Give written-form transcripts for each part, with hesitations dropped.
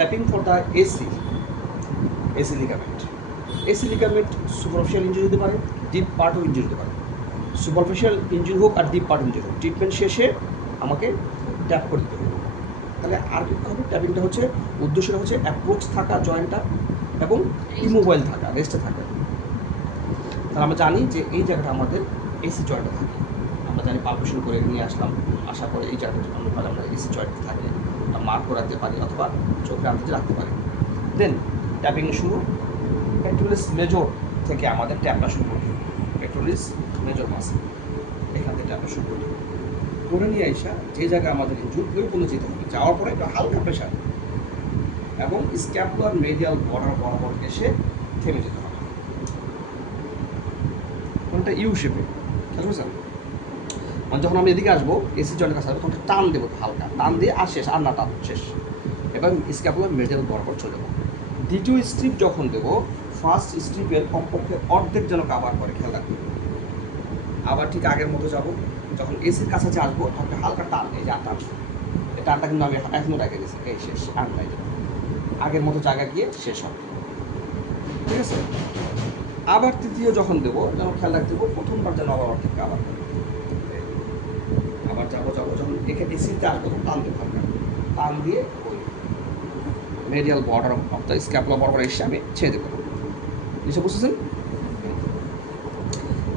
Tapping for the AC ligament. AC ligament superficial injury হতে পারে, deep পার্টও injury হতে পারে। সুপারফিশিয়াল ইনজুরি হোক আর ডিপ পার্ট ইনজুরি হোক, ট্রিটমেন্ট শেষে আমাকে ট্যাপ করে দিতে হবে। তাহলে আর কি হবে, ট্যাপিংটা হচ্ছে উদ্দেশ্যটা হচ্ছে অ্যাপ্রোচ থাকা জয়েন্টটা এবং ইমোবাইল থাকা, রেস্টে থাকা। তাহলে আমরা জানি যে এই জায়গাটা আমাদের এসি জয়েন্টে থাকে। আমরা জানি পালপেশন করে নিয়ে আসলাম, আসার পরে এই জায়গাটা আমরা এসি জয়েন্টে থাকে, মার্ক করে রাখতে পারি অথবা চোখে আনতে রাখতে পারি। দেন ট্যাপিং শুরু, পেট্রোলিস মেজর থেকে আমাদের ট্যাপটা শুরু করি। পেট্রোলিস মেজর মাসল, এখান থেকে ট্যাপটা শুরু করি। করে নিয়ে আসা যে জায়গায় আমাদের ইনজুর ওই পর্যন্ত যেতে হবে, যাওয়ার পরে একটা হালকা প্রেশার এবং স্ক্যাপুলার মেডিয়াল বরাবর এসে থেমে যেতে হবে। কোনটা ইউ শেপে, খেয়াল করছেন? মানে যখন আমি এদিকে আসবো এসি জয়েন্টের কাছে আসবো, তখন টান দেবো, হালকা টান দিয়ে আর শেষ, আর না টান শেষ, এবং স্ক্যাপুলার মেডিয়াল বরাবর চলে যাবো। দ্বিতীয় স্ট্রিপ যখন দেবো, ফার্স্ট স্ট্রিপের কমপক্ষে অর্ধেক যেন কাভার করে, খেয়াল রাখবে। আবার ঠিক আগের মতো যাবো, যখন এসির কাছাকাছি আসবো তখন হালকা টান, এই যে টান, এই টানটা কিন্তু আমি এখনও রেখে দিয়েছি, এই শেষ, আর নাই আগের মতো জায়গা গিয়ে শেষ হবে, ঠিক আছে? আবার তৃতীয় যখন দেবো যেন খেয়াল রাখতে দেবো, প্রথমবার যেন আবার অর্ধেক কাভার করে, আবার যাবো যখন এখানে এসিতে আসবো তখন টান দেবো, হালকা টান দিয়ে ওই মেডিয়াল বর্ডার অফ দ্য স্ক্যাপুলা বরাবর এসে আমি ছেড়ে দেবো। নিশ্চয় বুঝতেছেন?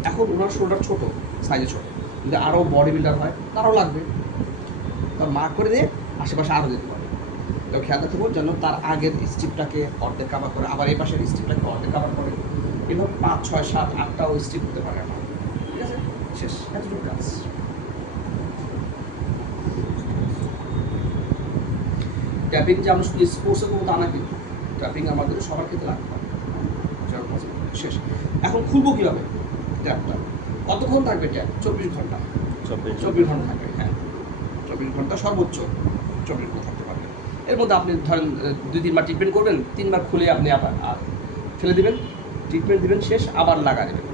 এখন ওনার শোল্ডার ছোটো, সাইজে ছোটো, যদি আরও বডি বিল্ডার হয় তারও লাগবে, তার মার্ক করে দিয়ে আশেপাশে আরও দিতে পারে। তো খেয়াল রাখতে বল যেন তার আগের স্ট্রিপটাকে অর্ধেক কাভার করে, আবার এই পাশের স্ট্রিপটাকে অর্ধেক কাভার করে, এভাবে 5, 6, 7, 8টাও স্ট্রিপ হতে পারে আমার, ঠিক আছে? শেষ, এতটুকু কাজ। ট্যাপিং যে আমরা শুধু স্পোর্টসের কোনো তা না, কিন্তু ট্যাপিং আমাদের সবার ক্ষেত্রে লাগতে পারে। শেষ। এখন খুলবো কীভাবে ট্যাপটা? কতক্ষণ থাকবে ট্যাপ? 24 ঘন্টা। 24 ঘন্টা থাকবে, হ্যাঁ 24 ঘন্টা, সর্বোচ্চ 24 ঘন্টা থাকতে পারবেন। এর মধ্যে আপনি ধরেন 2-3 বার ট্রিটমেন্ট করবেন, 3 বার খুলে আপনি আবার ফেলে দেবেন, ট্রিটমেন্ট দেবেন, শেষ, আবার লাগা দেবেন,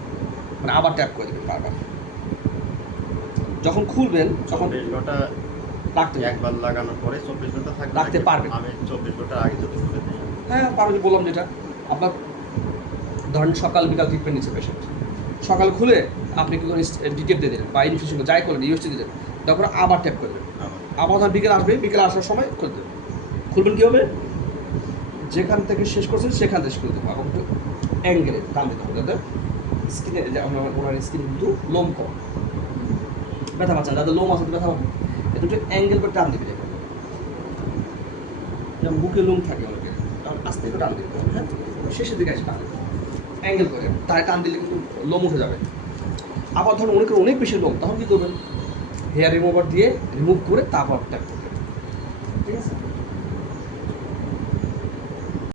মানে আবার ট্যাপ করে দেবেন বারবার। যখন খুলবেন তখন 24 ঘন্টা রাখতে, একবার লাগানোর পরে 24 ঘন্টা থাকবে, রাখতে পারবেন। আমি 24 ঘন্টা আগে যদি খুলে দিই, হ্যাঁ পারবেন, বললাম যেটা আপনার ধরেন সকাল বিকাল ট্রিটমেন্ট নিচ্ছে পেশেন্ট, সকাল খুলে আপনি কী করে ডিটেপ দিয়ে দিলেন বা ইনফিউশন যাই করলেন, ইউএসটি দিলেন, তারপরে আবার ট্যাপ করবেন, আবার ধর বিকেল আসবে, বিকেলে আসার সময় খুলে দেবেন। খুলবেন কীভাবে? যেখান থেকে শেষ করছেন সেখান থেকে খুলে দেবেন, এবং একটু অ্যাঙ্গেলে টান দিতে হবে, যাতে স্কিনে ওনার স্কিন কিন্তু লোম কম, ব্যথা পাচ্ছেন, যাদের লোম আছে ব্যথা পাবেন, এটা একটু অ্যাঙ্গেল করে টান দিবে, যেমন বুকে লোম থাকে অনেকে, তখন আস্তে করে টান দিতে হবে, হ্যাঁ শেষের দিকে এসে টান দিতে হবে অ্যাঙ্গেল করে, তাই টান দিলে কিন্তু লোম উঠে যাবে। আবার ধরুন অনেক বেশি লোম, তখন কী করবেন? হেয়ার রিমুভার দিয়ে রিমুভ করে তারপর ট্যাপ করবেন, ঠিক আছে?